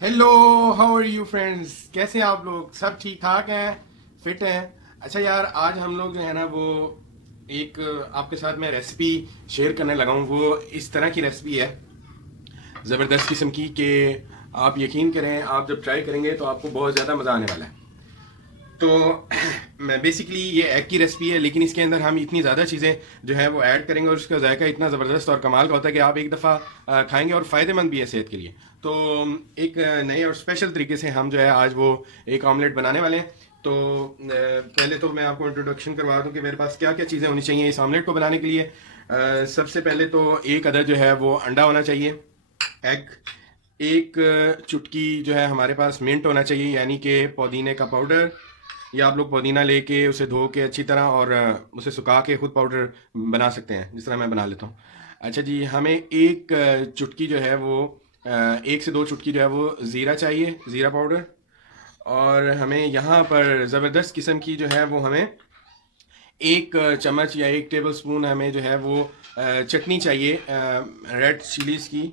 Hello, how are you friends. कैसे हैं आप लोग? सब ठीक ठाक हैं, फिट हैं? अच्छा यार, आज हम लोग जो है ना वो एक आपके साथ मैं रेसिपी शेयर करने लगा हूँ। वो इस तरह की रेसिपी है, ज़बरदस्त किस्म की, कि आप यकीन करें, आप जब ट्राई करेंगे तो आपको बहुत ज़्यादा मज़ा आने वाला है। तो मैं बेसिकली ये एग की रेसिपी है, लेकिन इसके अंदर हम इतनी ज़्यादा चीज़ें जो है वो ऐड करेंगे और उसका जायका इतना ज़बरदस्त और कमाल का होता है कि आप एक दफ़ा खाएंगे और फ़ायदेमंद भी है सेहत के लिए। तो एक नए और स्पेशल तरीके से हम जो है आज वो एक ऑमलेट बनाने वाले हैं। तो पहले तो मैं आपको इंट्रोडक्शन करवा दूं कि मेरे पास क्या क्या चीज़ें होनी चाहिए इस ऑमलेट को बनाने के लिए। सबसे पहले तो एक अदद जो है वो अंडा होना चाहिए, एग। एक चुटकी जो है हमारे पास मिंट होना चाहिए, यानी कि पुदीने का पाउडर। या आप लोग पुदीना लेके उसे धो के अच्छी तरह और उसे सुखा के खुद पाउडर बना सकते हैं, जिस तरह मैं बना लेता हूँ। अच्छा जी, हमें एक चुटकी जो है वो 1 से 2 चुटकी जो है वो ज़ीरा चाहिए, ज़ीरा पाउडर। और हमें यहाँ पर ज़बरदस्त किस्म की जो है वो हमें 1 चम्मच या 1 टेबल स्पून हमें जो है वो चटनी चाहिए, रेड चिलीज़ की।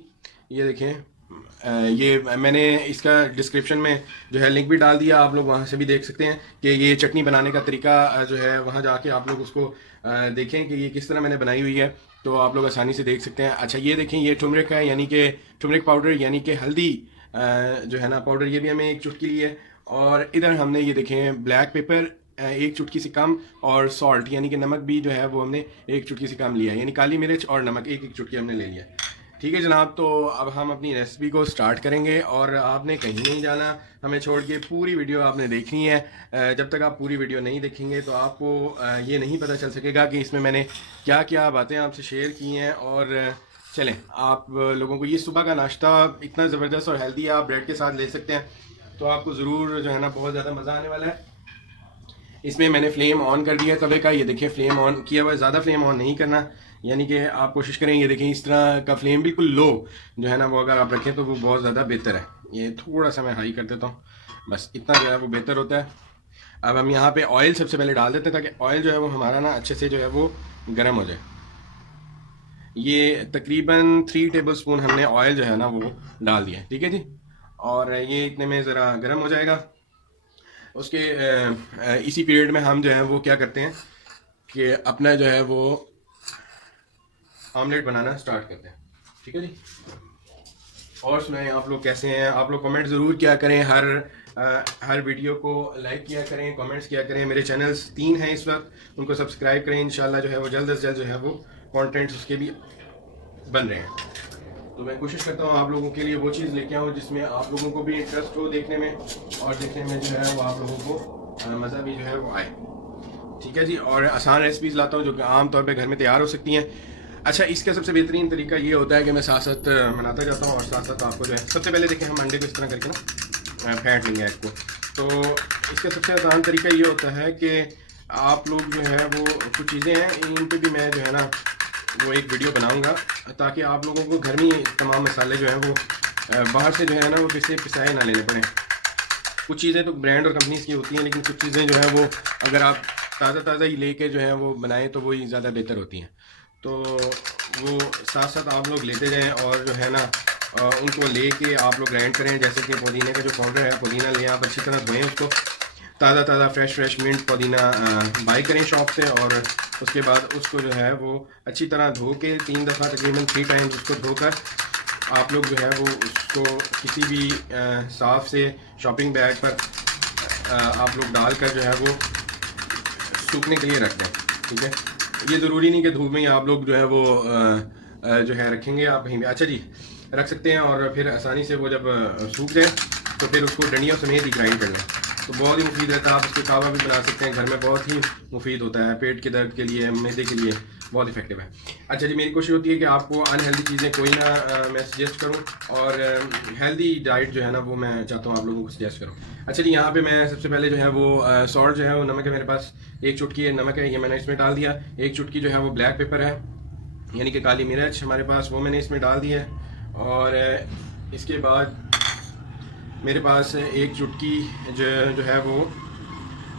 ये देखें, ये मैंने इसका डिस्क्रिप्शन में जो है लिंक भी डाल दिया, आप लोग वहाँ से भी देख सकते हैं कि ये चटनी बनाने का तरीका जो है वहाँ जाके आप लोग उसको देखें कि ये किस तरह मैंने बनाई हुई है, तो आप लोग आसानी से देख सकते हैं। अच्छा, ये देखें, ये टर्मरिक है, यानी कि टर्मरिक पाउडर, यानी कि हल्दी जो है ना पाउडर, ये भी हमें 1 चुटकी ली है। और इधर हमने ये देखें ब्लैक पेपर 1 चुटकी से कम, और सॉल्ट यानी कि नमक भी जो है वो हमने 1 चुटकी से कम लिया है, यानी काली मिर्च और नमक 1 1 चुटकी हमने ले लिया। ठीक है जनाब, तो अब हम अपनी रेसिपी को स्टार्ट करेंगे और आपने कहीं नहीं जाना हमें छोड़ के, पूरी वीडियो आपने देखनी है। जब तक आप पूरी वीडियो नहीं देखेंगे तो आपको ये नहीं पता चल सकेगा कि इसमें मैंने क्या क्या बातें आपसे शेयर की हैं। और चलें, आप लोगों को ये सुबह का नाश्ता इतना ज़बरदस्त और हेल्दी है, आप ब्रेड के साथ ले सकते हैं, तो आपको ज़रूर जो है ना बहुत ज़्यादा मज़ा आने वाला है। इसमें मैंने फ्लेम ऑन कर दिया तवे का, ये देखिए फ्लेम ऑन किया हुआ है, ज़्यादा फ्लेम ऑन नहीं करना, यानी कि आप कोशिश करें, ये देखें इस तरह का फ्लेम बिल्कुल लो जो है ना वो अगर आप रखें तो वो बहुत ज़्यादा बेहतर है। ये थोड़ा सा मैं हाई कर देता हूँ, बस इतना जो है वो बेहतर होता है। अब हम यहाँ पे ऑयल सबसे पहले डाल देते हैं, ताकि ऑयल जो है वो हमारा ना अच्छे से जो है वो गर्म हो जाए। ये तकरीबन 3 टेबल स्पून हमने ऑयल जो है ना वो डाल दिया है, ठीक है जी। और ये इतने में ज़रा गर्म हो जाएगा। उसके इसी पीरियड में हम जो है वो क्या करते हैं कि अपना जो है वो ऑमलेट बनाना स्टार्ट करते हैं, ठीक है जी। और सुनाएं, आप लोग कैसे हैं? आप लोग कमेंट ज़रूर किया करें, हर वीडियो को लाइक किया करें, कमेंट्स किया करें। मेरे चैनल्स 3 हैं इस वक्त, उनको सब्सक्राइब करें। इंशाल्लाह जो है वो जल्द से जल्द जो है वो कंटेंट्स उसके भी बन रहे हैं। तो मैं कोशिश करता हूँ आप लोगों के लिए वो चीज़ लेके आऊँ जिसमें आप लोगों को भी इंटरेस्ट हो देखने में, और देखने में जो है वो आप लोगों को मज़ा भी जो है वो आए। ठीक है जी, और आसान रेसिपीज़ लाता हूँ जो कि आम तौर पे घर में तैयार हो सकती हैं। अच्छा, इसका सबसे बेहतरीन तरीका ये होता है कि मैं साथ साथ बनाता जाता हूँ और साथ साथ आपको जो है, सबसे पहले देखें हम अंडे को इस तरह करके ना फेंट लेंगे एग को। तो इसका सबसे आसान तरीका ये होता है कि आप लोग जो है वो कुछ चीज़ें हैं, इन पर भी मैं जो है ना वो एक वीडियो बनाऊँगा, ताकि आप लोगों को घर में तमाम मसाले जो हैं वो बाहर से जो है ना वो पिसाए ना लेने पड़े। कुछ चीज़ें तो ब्रांड और कंपनीज की होती हैं, लेकिन कुछ चीज़ें जो है वो अगर आप ताज़ा ताज़ा ही लेके जो है वो बनाएं तो वही ज़्यादा बेहतर होती हैं। तो वो साथ साथ आप लोग लेते जाएं और जो है ना उनको लेके आप लोग ग्राइंड करें। जैसे कि पुदीने का जो पाउडर है, पुदीना लें आप, अच्छी तरह धोएं उसको, ताज़ा ताज़ा फ्रेश मिंट पुदीना बाई करें शॉप से। और उसके बाद उसको जो है वो अच्छी तरह धो के 3 दफ़ा, तकरीबन 3 टाइम्स उसको धोकर आप लोग जो है वो उसको किसी भी साफ़ से शॉपिंग बैग पर आप लोग डालकर जो है वो सूखने के लिए रख दें, ठीक है। ये ज़रूरी नहीं कि धूप में ही आप लोग जो है वो जो है रखेंगे, आप कहीं भी अच्छा जी रख सकते हैं, और फिर आसानी से वो जब सूख जाए तो फिर उसको डंडियों समेत ही ग्राइंड कर लें, तो बहुत ही मुफीद रहता है। आप उसके कावा भी बना सकते हैं घर में, बहुत ही मुफीद होता है, पेट के दर्द के लिए, मैदे के लिए बहुत इफेक्टिव है। अच्छा जी, मेरी कोशिश होती है कि आपको अनहेल्दी चीज़ें कोई ना मैं सजेस्ट करूं, और हेल्दी डाइट जो है ना वो मैं चाहता हूँ आप लोगों को सजेस्ट करूं। अच्छा जी, यहाँ पे मैं सबसे पहले जो है वो सॉल्ट जो है वो, नमक है मेरे पास, 1 चुटकी नमक है, ये मैंने इसमें डाल दिया। 1 चुटकी जो है वो ब्लैक पेपर है, यानी कि काली मिर्च हमारे पास, वो मैंने इसमें डाल दी है। और इसके बाद मेरे पास 1 चुटकी जो है वो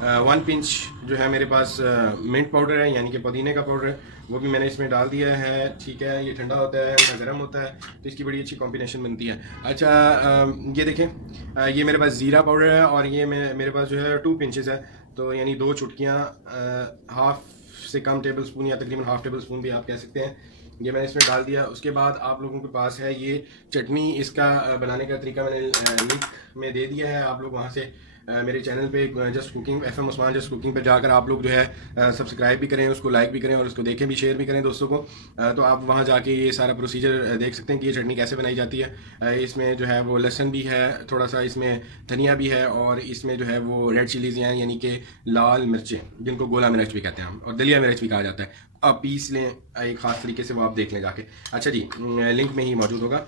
1 पिंच जो है मेरे पास मिंट पाउडर है, यानी कि पुदीने का पाउडर है, वो भी मैंने इसमें डाल दिया है। ठीक है, ये ठंडा होता है ना गर्म होता है, तो इसकी बड़ी अच्छी कॉम्बिनेशन बनती है। अच्छा, ये देखें, ये मेरे पास ज़ीरा पाउडर है और ये मेरे पास जो है 2 पिंचेस है, तो यानी 2 चुटकियाँ, हाफ से कम टेबल स्पून या तकरीबन हाफ टेबल स्पून भी आप कह सकते हैं, ये मैंने इसमें डाल दिया। उसके बाद आप लोगों के पास है ये चटनी, इसका बनाने का तरीका मैंने लिंक में दे दिया है, आप लोग वहाँ से मेरे चैनल पे just cooking FM Usman just cooking पे जाकर आप लोग जो है सब्सक्राइब भी करें, उसको लाइक भी करें और उसको देखें भी, शेयर भी करें दोस्तों को। तो आप वहाँ जाके ये सारा प्रोसीजर देख सकते हैं कि ये चटनी कैसे बनाई जाती है। इसमें जो है वो लहसुन भी है, थोड़ा सा इसमें धनिया भी है, और इसमें जो है वो रेड चिलीज़ हैं, यानी कि लाल मिर्चें, जिनको गोला मिर्च भी कहते हैं हम, और दलिया मिर्च भी कहा जाता है। आप पीस लें एक ख़ास तरीके से, वो आप देख लें जाके। अच्छा जी, लिंक में ही मौजूद होगा।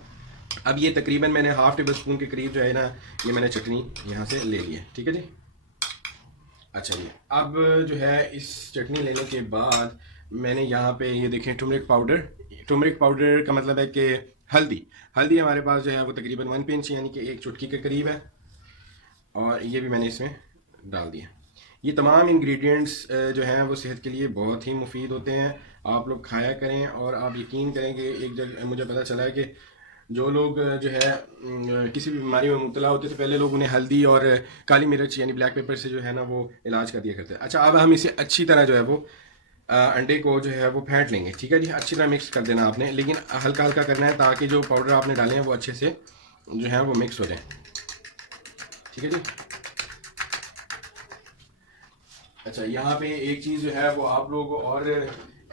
अब ये तकरीबन मैंने हाफ टेबल स्पून के करीब जो है ना, ये मैंने चटनी यहाँ से ले ली है। ठीक है जी। अच्छा जी, अब जो है इस चटनी लेने के बाद मैंने यहाँ पे ये देखें टर्मरिक पाउडर। टर्मरिक पाउडर का मतलब है कि हल्दी, हल्दी हमारे पास जो है वो तकरीबन 1 पिंच यानी कि 1 चुटकी के करीब है, और ये भी मैंने इसमें डाल दिया। ये तमाम इंग्रेडिएंट्स जो हैं वो सेहत के लिए बहुत ही मुफीद होते हैं, आप लोग खाया करें। और आप यकीन करेंगे, एक जगह मुझे पता चला है कि जो लोग जो है किसी भी बीमारी में मुब्तला होते थे, पहले लोग उन्हें हल्दी और काली मिर्च यानी ब्लैक पेपर से जो है ना वो इलाज कर दिया करते हैं। अच्छा, अब हम इसे अच्छी तरह जो है वो अंडे को जो है वो फेंट लेंगे। ठीक है जी, अच्छी तरह मिक्स कर देना आपने, लेकिन हल्का हल्का करना है ताकि जो पाउडर आपने डाले हैं वो अच्छे से जो है वो मिक्स हो जाए। ठीक है जी। अच्छा, यहाँ पे एक चीज़ जो है वो आप लोग और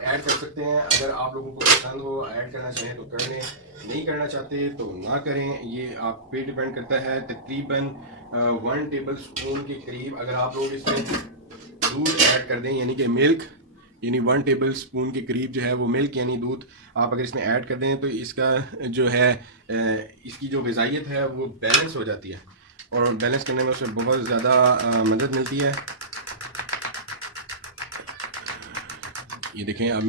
ऐड कर सकते हैं, अगर आप लोगों को पसंद हो, ऐड करना चाहें तो कर लें, नहीं करना चाहते तो ना करें, ये आप पे डिपेंड करता है। तकरीबन 1 टेबल स्पून के करीब अगर आप लोग इसमें दूध ऐड कर दें, यानी कि मिल्क, यानी 1 टेबल स्पून के करीब जो है वो मिल्क यानी दूध आप अगर इसमें ऐड कर दें, तो इसका जो है इसकी जो ग़िज़ाइयत है वो बैलेंस हो जाती है, और बैलेंस करने में उससे बहुत ज़्यादा मदद मिलती है। ये देखें, अब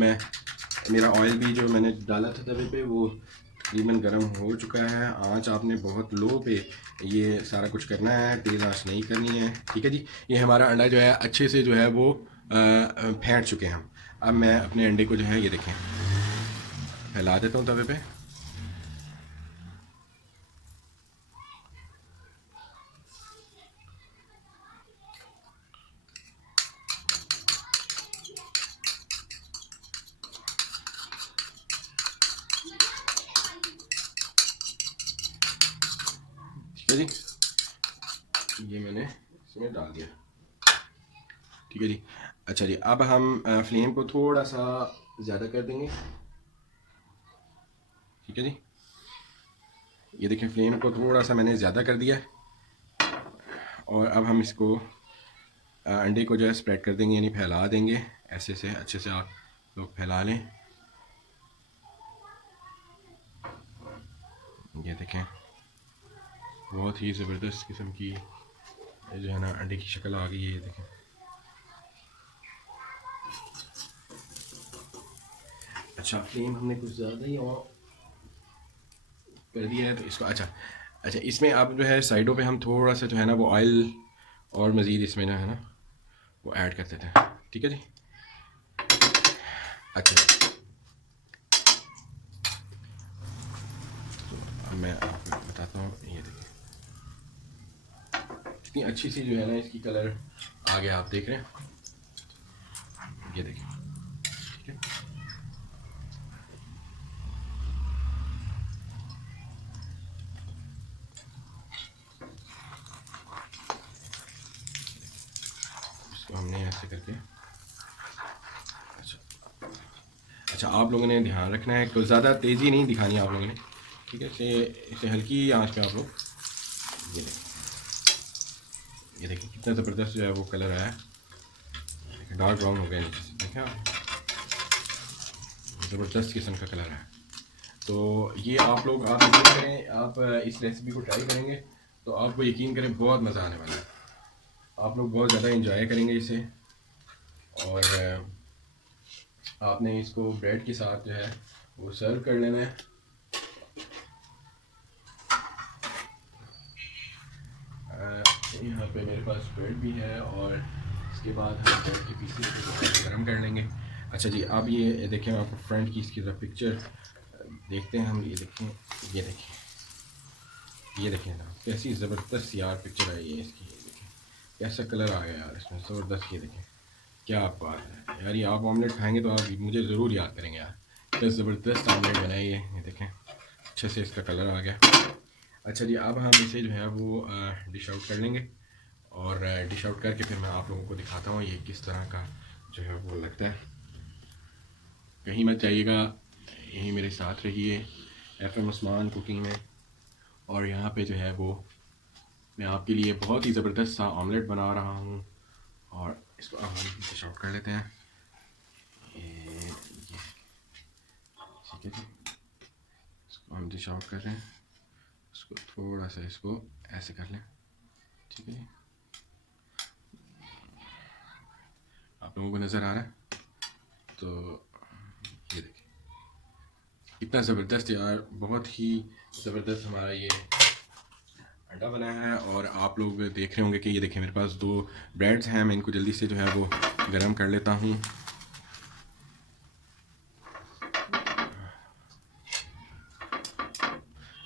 मेरा ऑयल भी जो मैंने डाला था तवे पे वो तकरीबन गर्म हो चुका है। आंच आपने बहुत लो पे ये सारा कुछ करना है, तेज़ आंच नहीं करनी है। ठीक है जी, ये हमारा अंडा जो है अच्छे से जो है वो फेंट चुके हैं हम। अब मैं अपने अंडे को जो है ये देखें फैला देता हूँ तवे पे। ठीक है जी, ये मैंने इसमें डाल दिया। ठीक है जी। अच्छा जी, अब हम फ्लेम को थोड़ा सा ज़्यादा कर देंगे। ठीक है जी, ये देखें फ्लेम को थोड़ा सा मैंने ज़्यादा कर दिया, और अब हम इसको अंडे को जो है स्प्रेड कर देंगे, यानी फैला देंगे ऐसे से, अच्छे से आप लोग फैला लें। ये देखें बहुत ही ज़बरदस्त किस्म की जो है ना अंडे की शक्ल आ गई है, ये देखें। अच्छा, फ्लेम हमने कुछ ज़्यादा ही ऑन कर दिया है, तो इसको अच्छा इसमें अब जो है साइडों पे हम थोड़ा सा जो है ना वो ऑयल और मज़ीद इसमें जो है ना वो ऐड कर देते हैं। ठीक है जी। अच्छा, तो अब मैं आपको बताता हूँ, ये देखिए कितनी अच्छी सी जो है ना इसकी कलर आ गया, आप देख रहे हैं, ये देखिए। ठीक है, इसको हमने ऐसे करके अच्छा आप लोगों ने ध्यान रखना है कि ज़्यादा तेज़ी नहीं दिखानी है आप लोगों ने। ठीक है, इसे हल्की आंच पे आप लोग ये देखें, ये देखिए कितना ज़बरदस्त जो है वो कलर आया है, डार्क ब्राउन हो गया नीचे से, देखें आप, ज़बरदस्त किस्म का कलर है। तो ये आप लोग आप यकीन करें, आप इस रेसिपी को ट्राई करेंगे तो आपको यकीन करें बहुत मज़ा आने वाला है, आप लोग बहुत ज़्यादा इंजॉय करेंगे इसे। और आपने इसको ब्रेड के साथ जो है वो सर्व कर लेना है। यहाँ पे मेरे पास ब्रेड भी है और इसके बाद हम ब्रेड के पीसेस को गर्म कर लेंगे। अच्छा जी, अब ये देखें, मैं आपको फ्रंट की इसकी पिक्चर देखते हैं हम। ये देखें, ये देखें, ये देखें ना, कैसी ज़बरदस्त यार पिक्चर आई है इसकी। ये देखें कैसा कलर आ गया यार इसमें, ज़बरदस्त। ये देखें क्या बात है यार, ये आप ऑमलेट खाएंगे तो आप मुझे ज़रूर याद करेंगे यार, क्या ज़बरदस्त ऑमलेट बनाई है। ये देखें अच्छे से इसका कलर आ गया। अच्छा जी, अब हम इसे जो है वो डिश आउट कर लेंगे, और डिश आउट करके फिर मैं आप लोगों को दिखाता हूँ ये किस तरह का जो है वो लगता है। कहीं मत जाइएगा, यहीं मेरे साथ रहिए FM उस्मान कुकिंग में। और यहाँ पे जो है वो मैं आपके लिए बहुत ही ज़बरदस्त सा ऑमलेट बना रहा हूँ, और इसको अब हम डिश आउट कर लेते हैं। ये ठीक है जी, इसको हम डिश आउट कर रहे हैं। इसको थोड़ा सा इसको ऐसे कर लें, ठीक है जी। आप लोगों को नज़र आ रहा है? तो ये देखिए कितना ज़बरदस्त यार, बहुत ही ज़बरदस्त हमारा ये अंडा बना है। और आप लोग देख रहे होंगे कि ये देखें मेरे पास 2 ब्रेड्स हैं, मैं इनको जल्दी से जो है वो गरम कर लेता हूँ।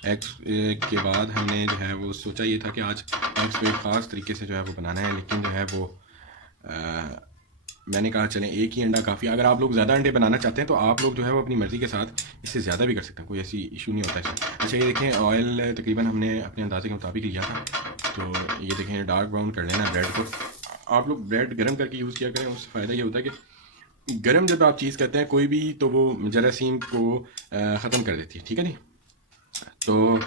एग्स के बाद हमने जो है वो सोचा ये था कि आज एग्स को एक ख़ास तरीके से जो है वो बनाना है, लेकिन जो है वो मैंने कहा चलें एक ही अंडा काफ़ी। अगर आप लोग ज़्यादा अंडे बनाना चाहते हैं तो आप लोग जो है वो अपनी मर्ज़ी के साथ इससे ज़्यादा भी कर सकते हैं, कोई ऐसी इशू नहीं होता इसमें। अच्छा ये देखें, ऑयल तकरीबन हमने अपने अंदाजे के मुताबिक लिया था, तो ये देखें डार्क ब्राउन कर लेना ब्रेड को। आप लोग ब्रेड गर्म करके यूज़ किया करें, उससे फ़ायदा ये होता है कि गर्म जब आप चीज़ करते हैं कोई भी, तो वो जरासीम को ख़त्म कर देती है, ठीक है जी। तो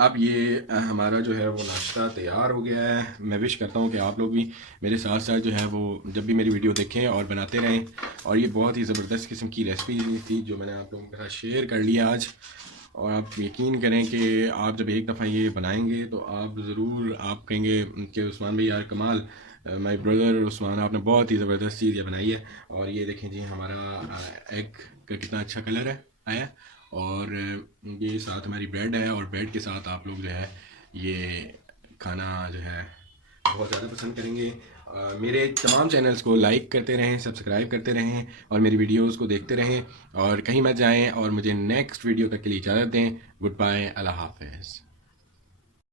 अब ये हमारा जो है वो नाश्ता तैयार हो गया है। मैं विश करता हूँ कि आप लोग भी मेरे साथ साथ जो है वो जब भी मेरी वीडियो देखें और बनाते रहें। और ये बहुत ही ज़बरदस्त किस्म की रेसिपी थी जो मैंने आप लोगों के साथ शेयर कर लिया आज। और आप यकीन करें कि आप जब एक दफ़ा ये बनाएंगे तो आप ज़रूर आप कहेंगे कि उस्मान भाई यार कमाल, माय ब्रदर उस्मान, आपने बहुत ही ज़बरदस्त चीज़ ये बनाई है। और ये देखें जी हमारा एग का कितना अच्छा कलर है आया। और ये साथ हमारी ब्रेड है, और ब्रेड के साथ आप लोग जो है ये खाना जो है बहुत ज़्यादा पसंद करेंगे। मेरे तमाम चैनल्स को लाइक करते रहें, सब्सक्राइब करते रहें, और मेरी वीडियोस को देखते रहें, और कहीं मत जाएं। और मुझे नेक्स्ट वीडियो तक के लिए इजाज़त दें। गुड बाय, अल्लाह हाफ़िज़।